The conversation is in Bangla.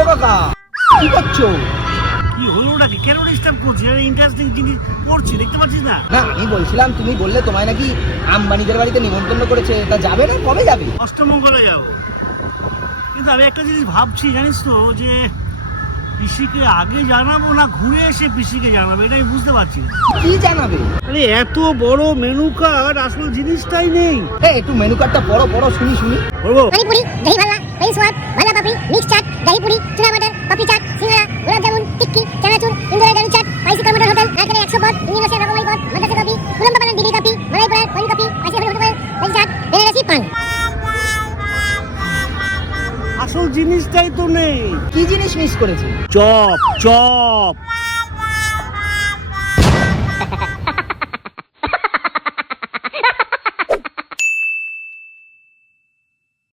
ও কাকা কি করছো? কি হলো নাকি? কেন ডিস্টার্ব করছিস? ইন্টারেস্টিং জিনিস করছি, দেখতে পাচ্ছিস না? না আমি বলছিলাম, তুমি বললে তোমায় নাকি আম্বানিদের বাড়িতে নিমন্ত্রণ করেছে, তা যাবে না? কবে যাবে? অষ্টমঙ্গলে যাবো, কিন্তু আমি একটা জিনিস ভাবছি, জানিস তো, যে পিসিকে আগে জানাবো না ঘুরে এসে পিসিকে জানাবো, এটা আমি বুঝতে পারছি না। কি জানাবে? আরে এত বড় মেনু কার্ড, আসলে জিনিসটাই নেই। একটু মেনু কার্ডটা পড়ো পড়ো, শুনি শুনি। বলবো? पानीपुरी दही भल्ला दही स्वाद भल्ला पापड़ी मिक्स चाट दही पूरी चूड़ा मटर पपड़ी चाट सिंघाड़ा गुलाब जामुन टिक्की चनाचूर इंदौरा जानी चाट स्पाइसी टमाटर होटल नारकेल 100 पद इंडियन ओशियन रकमाई पद मद्रासी कॉफी कुलम्बा बनन डीडी कॉफी मलाई पराग कोई कॉफी पाइसी होटल दही चाट बेनारसी पान। আসল জিনিসটাই তো নেই। কি জিনিস মিস করেছে? Chop chop